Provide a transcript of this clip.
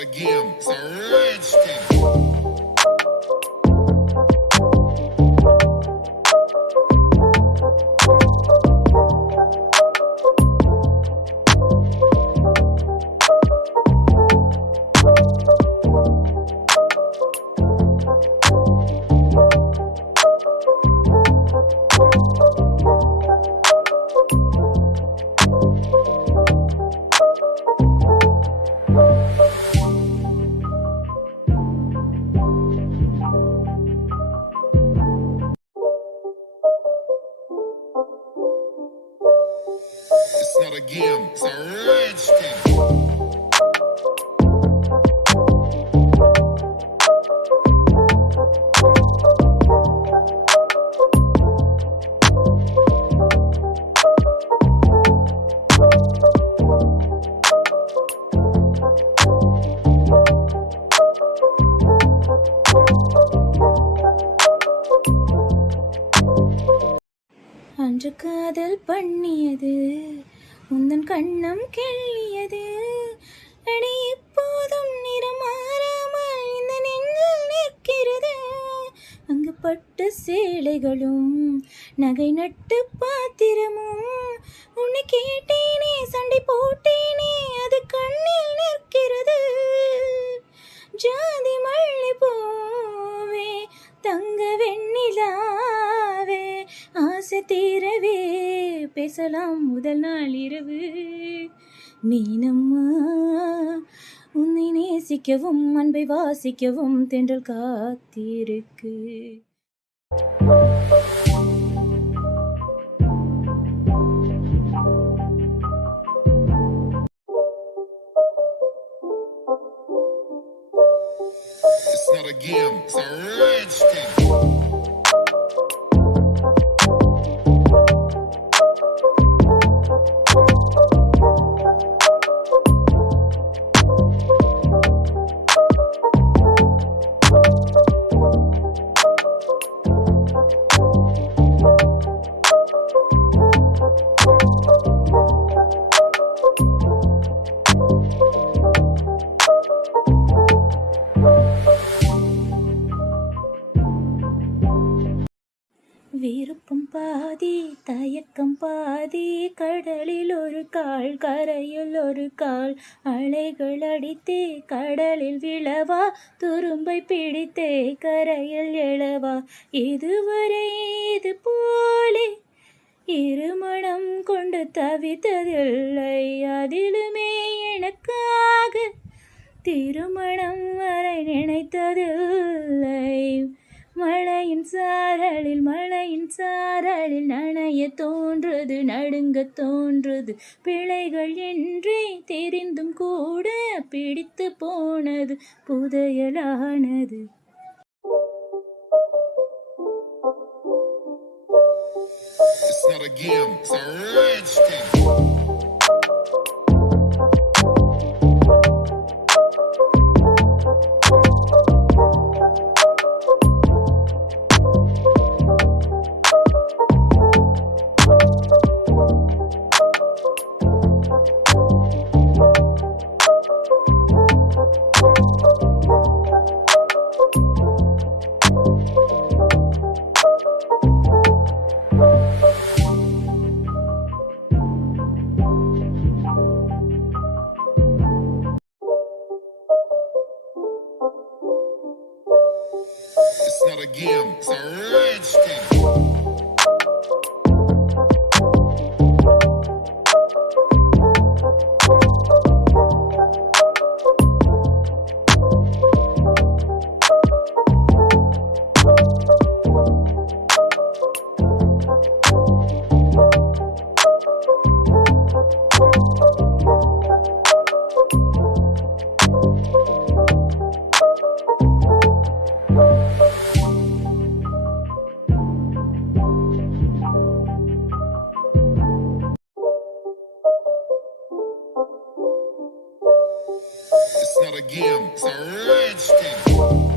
not a game, it's a rich thing. It's not a game, it's a rich thing. அன்று காதல் பண்ணியது உந்தன் கண்ணம் கிள்ளியது அடி இப்போதும் நிறம் மாறாமல் இந்த நெஞ்சில் நிற்கிறது. அங்கு பட்டு சேலைகளும் நகை நட்டு பாத்திரமும் உன்னை கேட்டேனே சண்டை போட்டேனே அது கண்ணில் நிற்கிறது. ஜாதி மல்லி பூவே தங்க வெண்ணிலாவே ஆசை தீரவே பேசலாம் முதல் நாள் இரவு. மீனம்மா உன்னை நேசிக்கவும் அன்பை வாசிக்கவும் தென்றல் காத்திருக்கு. It's not a game, it's a rich thing. விருப்பம் பாதி தயக்கம் பாதி, கடலில் ஒரு கால் கரையில் ஒரு கால், அலைகள் அடித்தே கடலில் விழவா துரும்பை பிடித்தே கரையில் எழவா. இதுவரை இது போலே இருமணம் கொண்டு தவித்ததில்லை, அதிலுமே எனக்காக திருமணம் வரை நினைத்ததில்லை. மழையின் சாரலில் நனைய தோன்றுது நடுங்க தோன்றுது, பிழைகள் என்றே தெரிந்தும் கூட பிடித்து போனது புதையலானது. It's not a game, it's a rich thing. It's not a game, it's a rich thing. It's not a game, it's a rich thing.